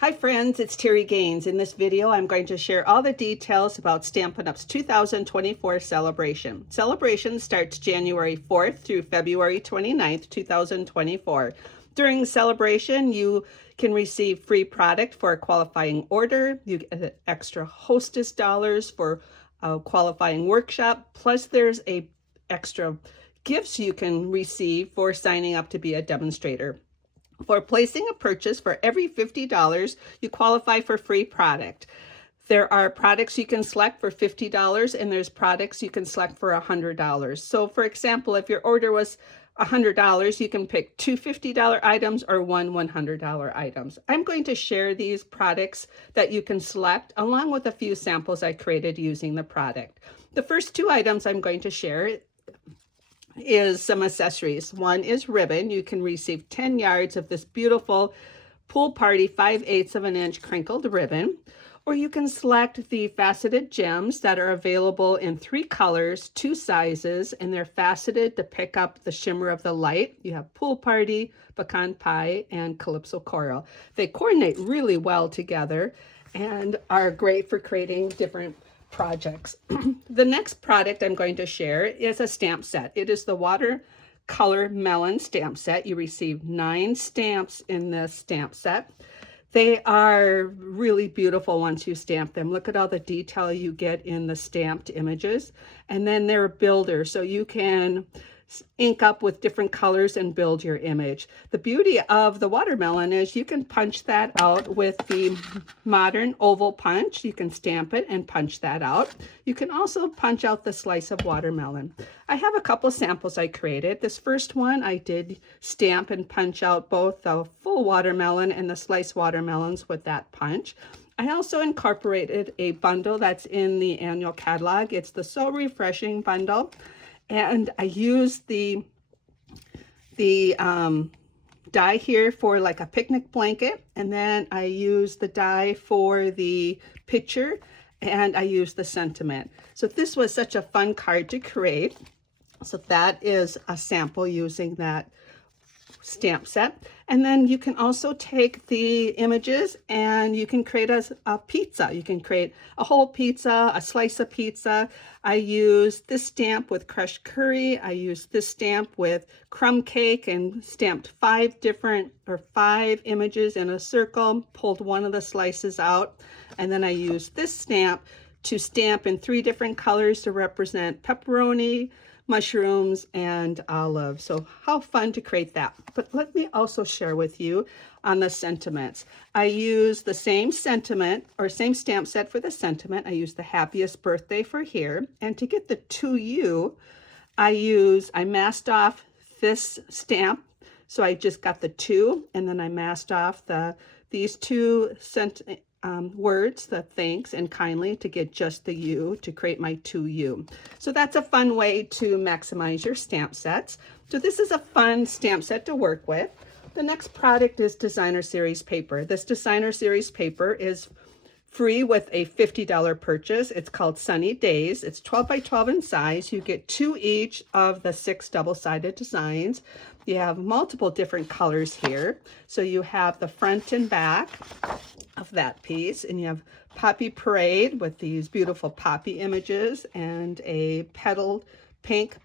Hi friends, it's Terry Gaines. In this video, I'm going to share all the details about Stampin' Up's 2024 celebration. Celebration starts January 4th through February 29th, 2024. During celebration, you can receive free product for a qualifying order. You get extra hostess dollars for a qualifying workshop. Plus, there's a extra gifts you can receive for signing up to be a demonstrator. For placing a purchase for every $50, you qualify for free product. There are products you can select for $50 and there's products you can select for $100. So for example, if your order was $100, you can pick two $50 items or one $100 items. I'm going to share these products that you can select along with a few samples I created using the product. The first two items I'm going to share is some accessories. One is ribbon. You can receive 10 yards of this beautiful Pool Party 5/8 of an inch crinkled ribbon, or you can select the faceted gems that are available in 3 colors, 2 sizes, and they're faceted to pick up the shimmer of the light. You have Pool Party, Pecan Pie, and Calypso Coral. They coordinate really well together and are great for creating different projects. The next product I'm going to share is a stamp set. It is the Watercolor Melon stamp set. You receive 9 stamps in this stamp set. They are really beautiful once you stamp them. Look at all the detail you get in the stamped images. And then they're builders, so you can ink up with different colors and build your image. The beauty of the watermelon is you can punch that out with the modern oval punch. You can stamp it and punch that out. You can also punch out the slice of watermelon. I have a couple samples I created. This first one I did stamp and punch out both the full watermelon and the sliced watermelons with that punch. I also incorporated a bundle that's in the annual catalog. It's the So Refreshing bundle. And I used the die here for like a picnic blanket, and then I used the die for the picture, and I used the sentiment. So this was such a fun card to create. So that is a sample using that stamp set. And then you can also take the images and you can create a pizza. You can create a whole pizza, a slice of pizza. I used this stamp with crushed curry. I used this stamp with crumb cake and stamped 5 images in a circle, pulled one of the slices out. And then I used this stamp to stamp in 3 different colors to represent pepperoni, mushrooms, and olive. So how fun to create that. But let me also share with you on the sentiments. I use the same sentiment or same stamp set for the sentiment. I use the happiest birthday for here. And to get the to you, I masked off this stamp. So I just got the to, and then I masked off these 2 words, the thanks and kindly, to get just the you, to create my to you. So that's a fun way to maximize your stamp sets. So this is a fun stamp set to work with. The next product is designer series paper. This designer series paper is free with a $50 purchase. It's called Sunny Days. It's 12 by 12 in size. You get 2 each of the 6 double-sided designs. You have multiple different colors here. So you have the front and back of that piece, and you have Poppy Parade with these beautiful poppy images and a petal pink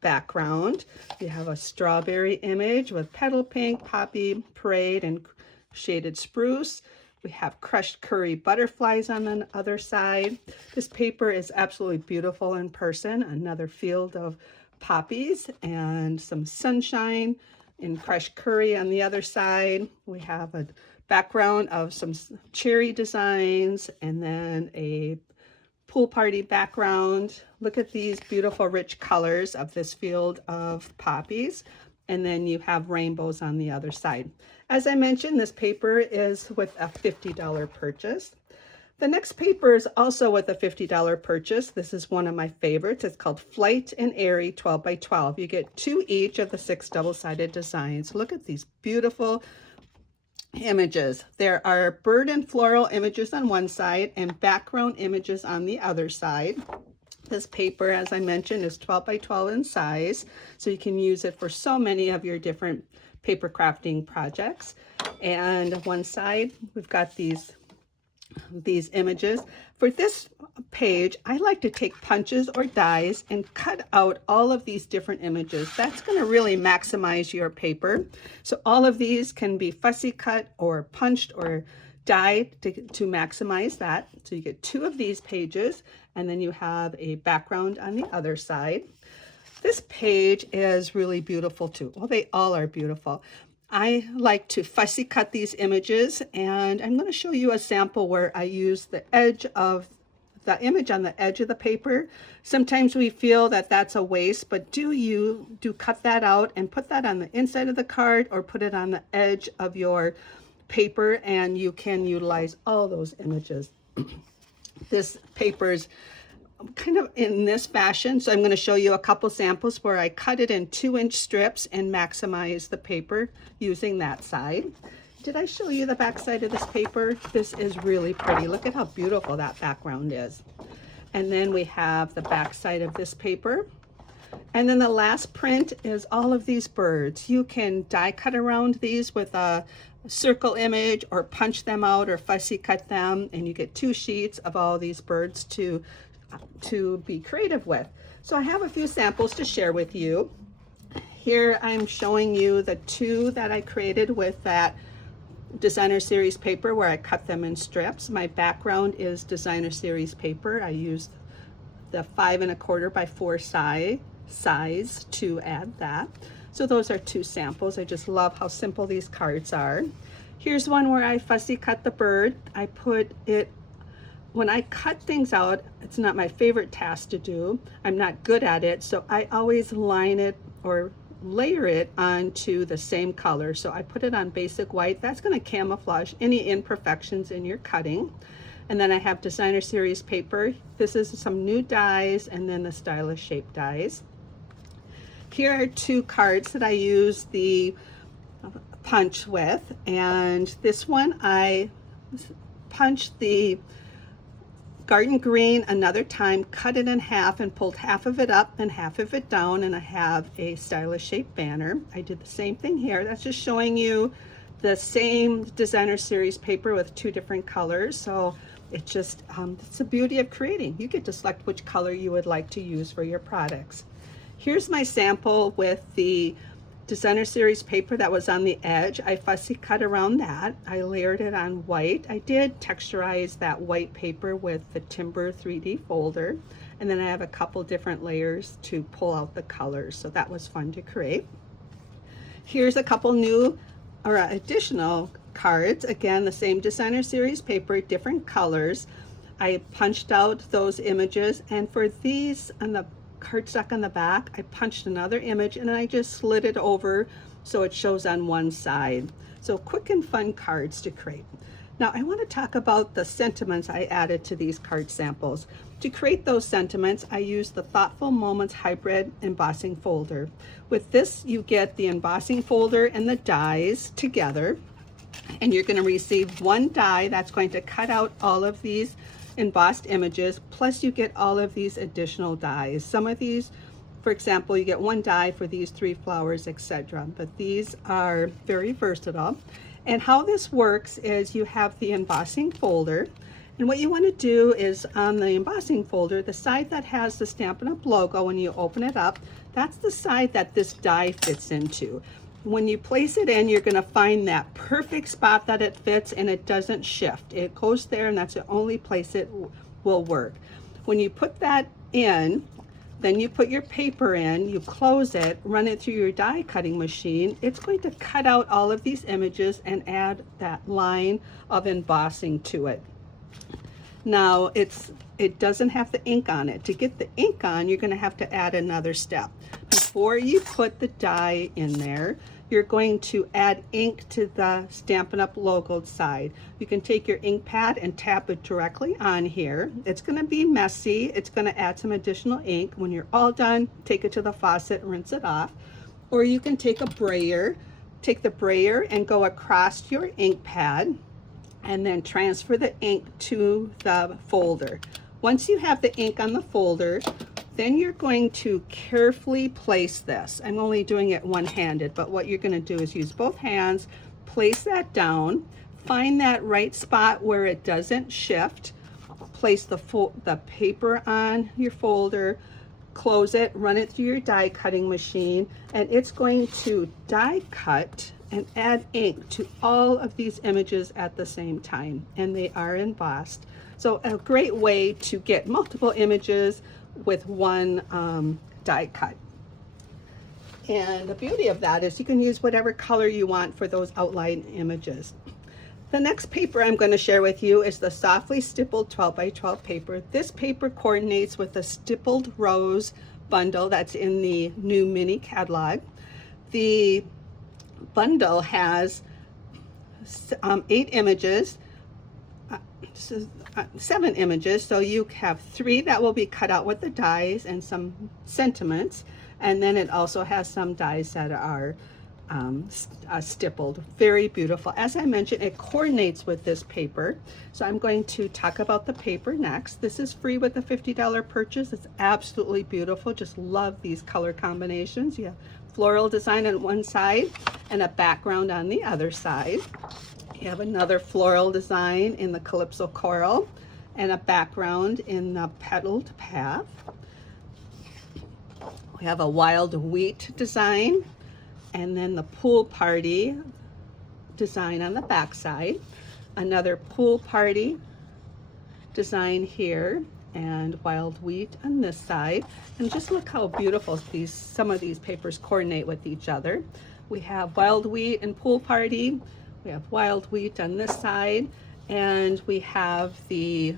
background. You have a strawberry image with petal pink, Poppy Parade, and shaded spruce. We have crushed curry butterflies on the other side. This paper is absolutely beautiful in person. Another field of poppies and some sunshine in crushed curry on the other side. We have a background of some cherry designs and then a pool party background. Look at these beautiful rich colors of this field of poppies. And then you have rainbows on the other side. As I mentioned, this paper is with a $50 purchase. The next paper is also with a $50 purchase. This is one of my favorites. It's called Flight and Airy 12 by 12. You get 2 each of the 6 double-sided designs. Look at these beautiful images. There are bird and floral images on one side and background images on the other side. This paper, as I mentioned, is 12 by 12 in size, so you can use it for so many of your different paper crafting projects. And one side, we've got these images. For this page, I like to take punches or dies and cut out all of these different images. That's going to really maximize your paper. So all of these can be fussy cut or punched or die to maximize that. So you get 2 of these pages, and then you have a background on the other side. This page is really beautiful too. Well, they all are beautiful. I like to fussy cut these images, and I'm going to show you a sample where I use the edge of the image on the edge of the paper. Sometimes we feel that that's a waste, but do cut that out and put that on the inside of the card or put it on the edge of your paper, and you can utilize all those images. This paper's kind of in this fashion, so I'm going to show you a couple samples where I cut it in 2-inch strips and maximize the paper using that side. Did I show you the back side of this paper? This is really pretty. Look at how beautiful that background is. And then we have the back side of this paper. And then the last print is all of these birds. You can die cut around these with a circle image or punch them out or fussy cut them, and you get 2 sheets of all these birds to be creative with. So I have a few samples to share with you. Here I'm showing you the 2 that I created with that designer series paper where I cut them in strips. My background is designer series paper. I used the 5 1/4 by 4 size to add that. So those are 2 samples. I just love how simple these cards are. Here's one where I fussy cut the bird. I put it, when I cut things out, it's not my favorite task to do. I'm not good at it, so I always line it or layer it onto the same color. So I put it on basic white. That's going to camouflage any imperfections in your cutting. And then I have designer series paper. This is some new dies, and then the stylish shape dies. Here are 2 cards that I use the punch with, and this one I punched the garden green another time, cut it in half and pulled half of it up and half of it down, and I have a stylish shape banner. I did the same thing here. That's just showing you the same designer series paper with 2 different colors. So it just it's the beauty of creating. You get to select which color you would like to use for your products. Here's my sample with the designer series paper that was on the edge. I fussy cut around that. I layered it on white. I did texturize that white paper with the Timber 3D folder, and then I have a couple different layers to pull out the colors, so that was fun to create. Here's a couple new or additional cards. Again, the same designer series paper, different colors. I punched out those images, and for these on the cardstock on the back, I punched another image and I just slid it over so it shows on one side. So quick and fun cards to create. Now I want to talk about the sentiments I added to these card samples. To create those sentiments, I used the Thoughtful Moments Hybrid Embossing Folder. With this, you get the embossing folder and the dies together, and you're going to receive 1 die that's going to cut out all of these embossed images, plus you get all of these additional dies. Some of these, for example, you get 1 die for these 3 flowers, etc. But these are very versatile. And how this works is you have the embossing folder, and what you want to do is on the embossing folder, the side that has the Stampin' Up logo, when you open it up, that's the side that this die fits into. When you place it in, you're going to find that perfect spot that it fits, and it doesn't shift. It goes there, and that's the only place it will work. When you put that in, then you put your paper in, you close it, run it through your die cutting machine. It's going to cut out all of these images and add that line of embossing to it. Now it doesn't have the ink on it. To get the ink on, you're going to have to add another step. Before you put the die in there, you're going to add ink to the Stampin' Up logoed side. You can take your ink pad and tap it directly on here. It's going to be messy. It's going to add some additional ink. When you're all done, take it to the faucet, rinse it off. Or you can take a brayer, take the brayer and go across your ink pad, and then transfer the ink to the folder. Once you have the ink on the folder, then you're going to carefully place this. I'm only doing it one-handed, but what you're going to do is use both hands, place that down, find that right spot where it doesn't shift, place the paper on your folder, close it, run it through your die cutting machine, and it's going to die cut and add ink to all of these images at the same time, and they are embossed. So a great way to get multiple images with one die cut. And the beauty of that is you can use whatever color you want for those outline images. The next paper I'm going to share with you is the softly stippled 12 by 12 paper. This paper coordinates with the stippled rose bundle that's in the new mini catalog. The bundle has 8 images, 7 images, so you have 3 that will be cut out with the dies and some sentiments, and then it also has some dies that are stippled. Very beautiful. As I mentioned, it coordinates with this paper, so I'm going to talk about the paper next. This is free with the $50 purchase. It's absolutely beautiful. Just love these color combinations. You have floral design on one side and a background on the other side. You have another floral design in the Calypso Coral and a background in the Petaled Path. We have a wild wheat design, and then the pool party design on the back side. Another pool party design here, and wild wheat on this side. And just look how beautiful some of these papers coordinate with each other. We have wild wheat and pool party. We have wild wheat on this side, and we have the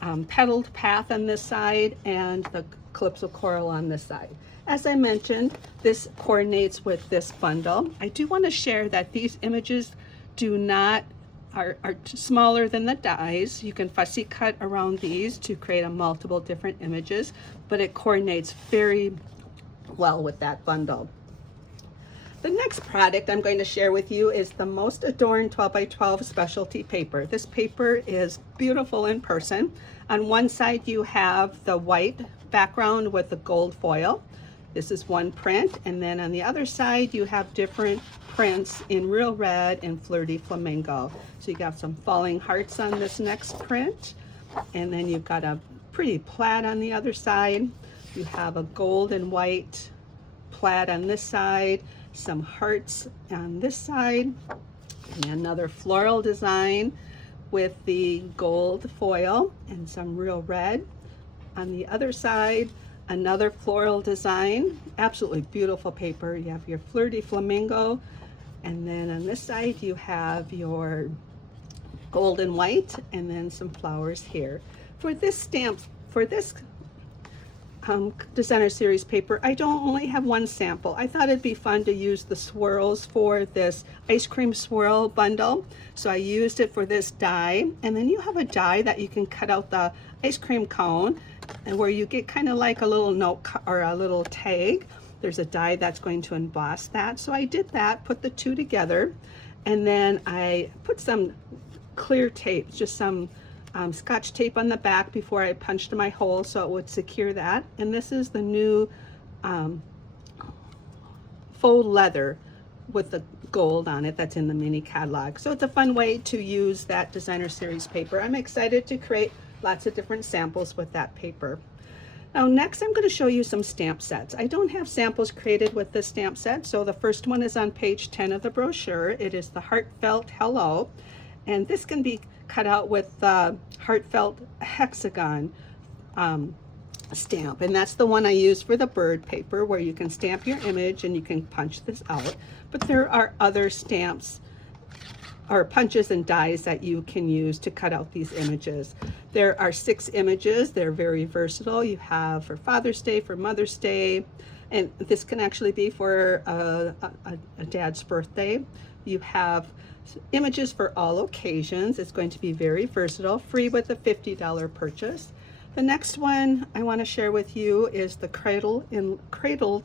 Petaled Path on this side and the Calypso Coral on this side. As I mentioned, this coordinates with this bundle. I do want to share that these images are smaller than the dies. You can fussy cut around these to create a multiple different images, but it coordinates very well with that bundle. The next product I'm going to share with you is the Most Adorned 12 by 12 specialty paper. This paper is beautiful in person. On one side you have the white background with the gold foil. This is one print, and then on the other side you have different prints in Real Red and Flirty Flamingo. So you got some falling hearts on this next print, and then you've got a pretty plaid on the other side. You have a gold and white plaid on this side, some hearts on this side, and another floral design with the gold foil and some Real Red. On the other side, another floral design. Absolutely beautiful paper. You have your Flirty Flamingo, and then on this side you have your gold and white, and then some flowers here. For this designer series paper, I don't only have one sample. I thought it'd be fun to use the swirls for this ice cream swirl bundle, so I used it for this die. And then you have a die that you can cut out the ice cream cone, and where you get kind of like a little note or a little tag. There's a die that's going to emboss that, so I did that, put the two together, and then I put some clear tape, just some Scotch tape on the back before I punched my hole so it would secure that. And this is the new faux leather with the gold on it that's in the mini catalog. So it's a fun way to use that designer series paper. I'm excited to create lots of different samples with that paper. Now next I'm going to show you some stamp sets. I don't have samples created with this stamp set, so the first one is on page 10 of the brochure. It is the Heartfelt Hello, and this can be cut out with the Heartfelt Hexagon stamp, and that's the one I use for the bird paper, where you can stamp your image and you can punch this out. But there are other stamps or punches and dies that you can use to cut out these images. There are 6 images. They're very versatile. You have for Father's Day, for Mother's Day, and this can actually be for a dad's birthday. You have images for all occasions. It's going to be very versatile, free with a $50 purchase. The next one I want to share with you is the Cradled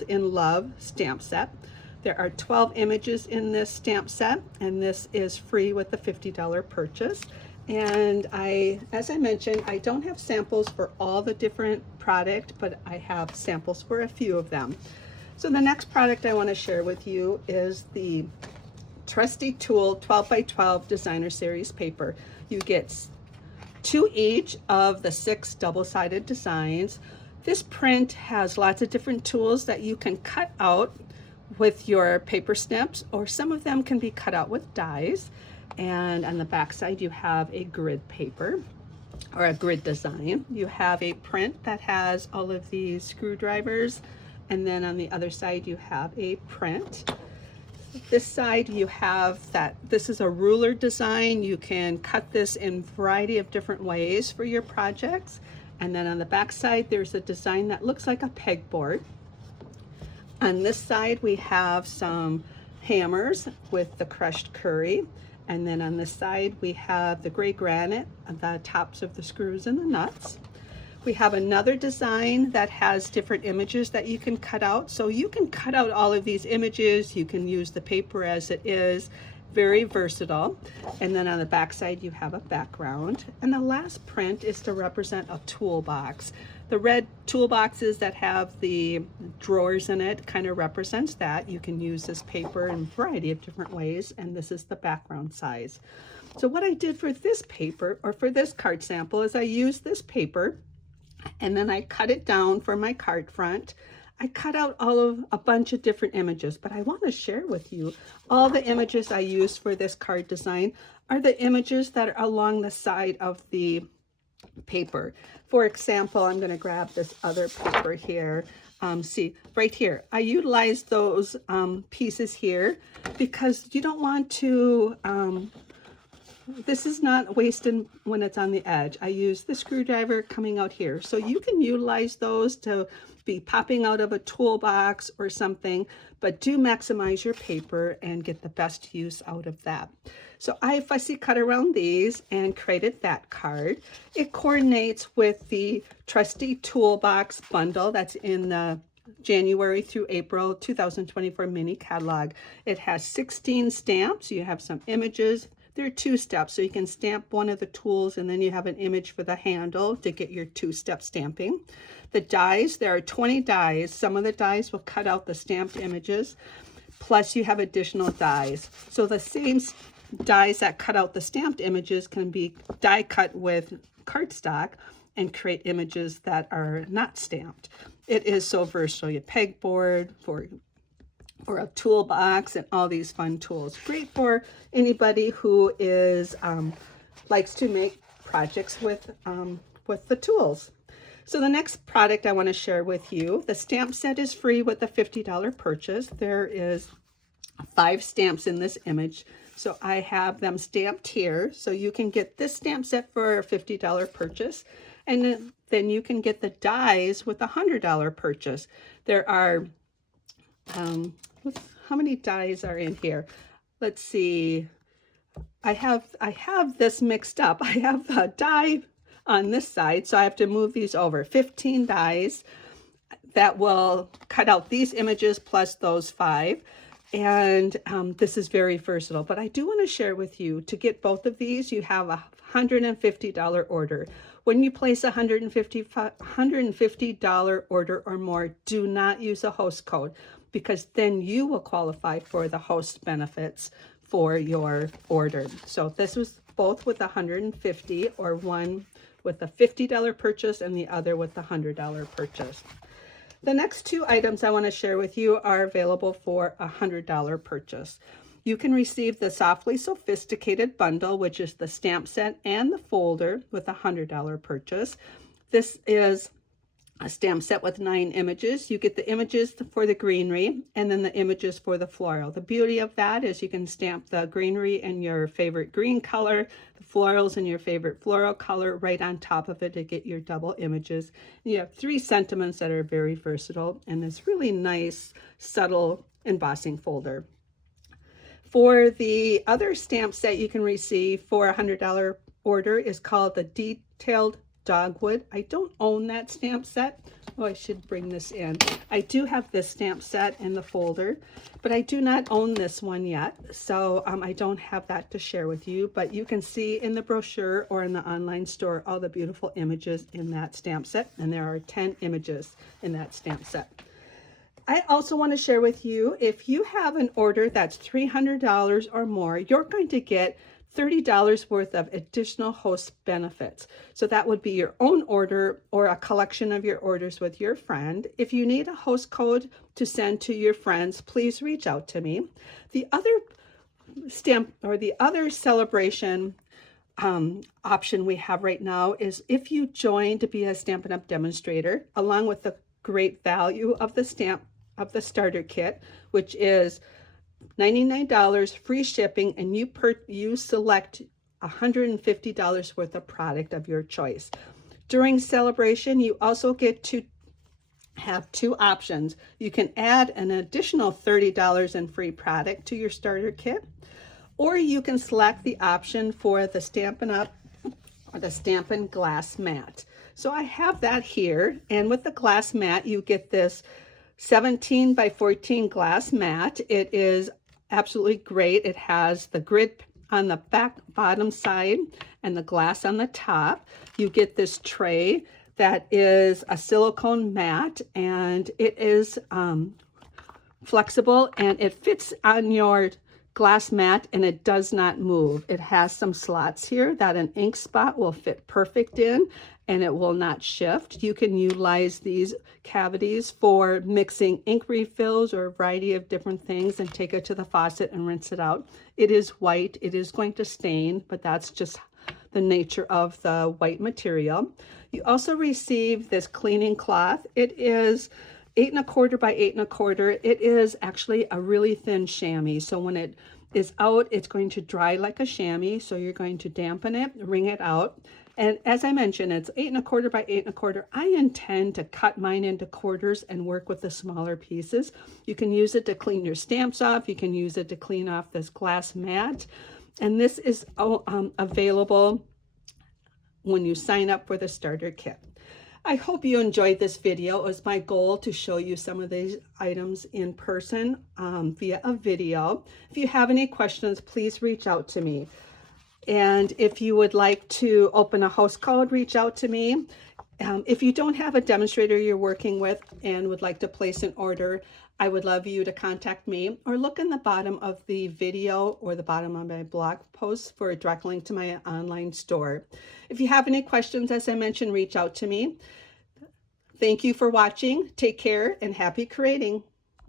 in Love stamp set. There are 12 images in this stamp set, and this is free with the $50 purchase. And as I mentioned, I don't have samples for all the different product, but I have samples for a few of them. So the next product I want to share with you is the trusty tool 12 by 12 designer series paper. You get 2 each of the 6 double-sided designs. This print has lots of different tools that you can cut out with your paper snips, or some of them can be cut out with dies. And on the back side you have a grid paper or a grid design. You have a print that has all of these screwdrivers, and then on the other side you have a print. This side you have that this is a ruler design. You can cut this in a variety of different ways for your projects. And then on the back side there's a design that looks like a pegboard. On this side we have some hammers with the crushed curry. And then on this side we have the gray granite, the tops of the screws and the nuts. We have another design that has different images that you can cut out. So you can cut out all of these images. You can use the paper as it is. Very versatile. And then on the back side you have a background. And the last print is to represent a toolbox. The red toolboxes that have the drawers in it kind of represents that. You can use this paper in a variety of different ways, and this is the background size. So what I did for this paper, or for this card sample, is I used this paper and then I cut it down for my card front. I cut out a bunch of different images, but I want to share with you all the images I used for this card design are the images that are along the side of the paper. For example, I'm going to grab this other paper here. See right here, I utilized those pieces here because you don't want to, this is not wasted when it's on the edge. I use the screwdriver coming out here. So you can utilize those to be popping out of a toolbox or something, but do maximize your paper and get the best use out of that. So I fussy cut around these and created that card. It coordinates with the trusty toolbox bundle that's in the January through April 2024 mini catalog. It has 16 stamps. You have some images. There are 2 steps, so you can stamp one of the tools and then you have an image for the handle to get your 2-step stamping. The dies, there are 20 dies. Some of the dies will cut out the stamped images, plus you have additional dies. So the same dies that cut out the stamped images can be die cut with cardstock and create images that are not stamped. It is so versatile. You pegboard for a toolbox and all these fun tools. Great for anybody who is likes to make projects with the tools. So the next product I want to share with you, the stamp set is free with a $50 purchase. There is 5 stamps in this image. So I have them stamped here. So you can get this stamp set for a $50 purchase. And then you can get the dies with a $100 purchase. There are, how many dies are in here? Let's see. I have this mixed up. I have a die on this side, so I have to move these over. 15 dies that will cut out these images plus those 5. And this is very versatile, but I do want to share with you, to get both of these, you have a $150 order. When you place a $150 order or more, do not use a host code, because then you will qualify for the host benefits for your order. So this was both with $150, or one with a $50 purchase and the other with the $100 purchase. The next 2 items I want to share with you are available for a $100 purchase. You can receive the Softly Sophisticated bundle, which is the stamp set and the folder, with a $100 purchase. This is a stamp set with 9 images. You get the images for the greenery and then the images for the floral. The beauty of that is you can stamp the greenery in your favorite green color, the florals in your favorite floral color right on top of it to get your double images. You have 3 sentiments that are very versatile and this really nice subtle embossing folder. For the other stamp set you can receive for a $100 order is called the Detailed Dogwood. I don't own that stamp set. Oh, I should bring this in. I do have this stamp set in the folder, but I do not own this one yet. So I don't have that to share with you, but you can see in the brochure or in the online store all the beautiful images in that stamp set. And there are 10 images in that stamp set. I also want to share with you, if you have an order that's $300 or more, you're going to get $30 worth of additional host benefits. So that would be your own order or a collection of your orders with your friend. If you need a host code to send to your friends, please reach out to me. The other stamp or the other celebration option we have right now is if you join to be a Stampin' Up! Demonstrator, along with the great value of the starter kit, which is $99, free shipping, and you select $150 worth of product of your choice. During celebration, you also get to have two options. You can add an additional $30 in free product to your starter kit, or you can select the option for the Stampin' Up! Or the Stampin' Glass Mat. So I have that here, and with the glass mat, you get this 17 by 14 glass mat. It is absolutely great. It has the grid on the bottom side and the glass on the top. You get this tray that is a silicone mat, and it is flexible, and it fits on your glass mat, and it does not move. It has some slots here that an ink spot will fit perfect in, and it will not shift. You can utilize these cavities for mixing ink refills or a variety of different things and take it to the faucet and rinse it out. It is white. It is going to stain, but that's just the nature of the white material. You also receive this cleaning cloth. It is 8 1/4 by 8 1/4. It is actually a really thin chamois. So when it is out, it's going to dry like a chamois. So you're going to dampen it, wring it out. And as I mentioned, it's 8 1/4 by 8 1/4. I intend to cut mine into quarters and work with the smaller pieces. You can use it to clean your stamps off. You can use it to clean off this glass mat. And this is available when you sign up for the starter kit. I hope you enjoyed this video. It was my goal to show you some of these items in person via a video. If you have any questions, please reach out to me. And if you would like to open a host code, reach out to me. If you don't have a demonstrator you're working with and would like to place an order, I would love you to contact me, or look in the bottom of the video or the bottom of my blog post for a direct link to my online store. If you have any questions, as I mentioned, reach out to me. Thank you for watching. Take care and happy creating.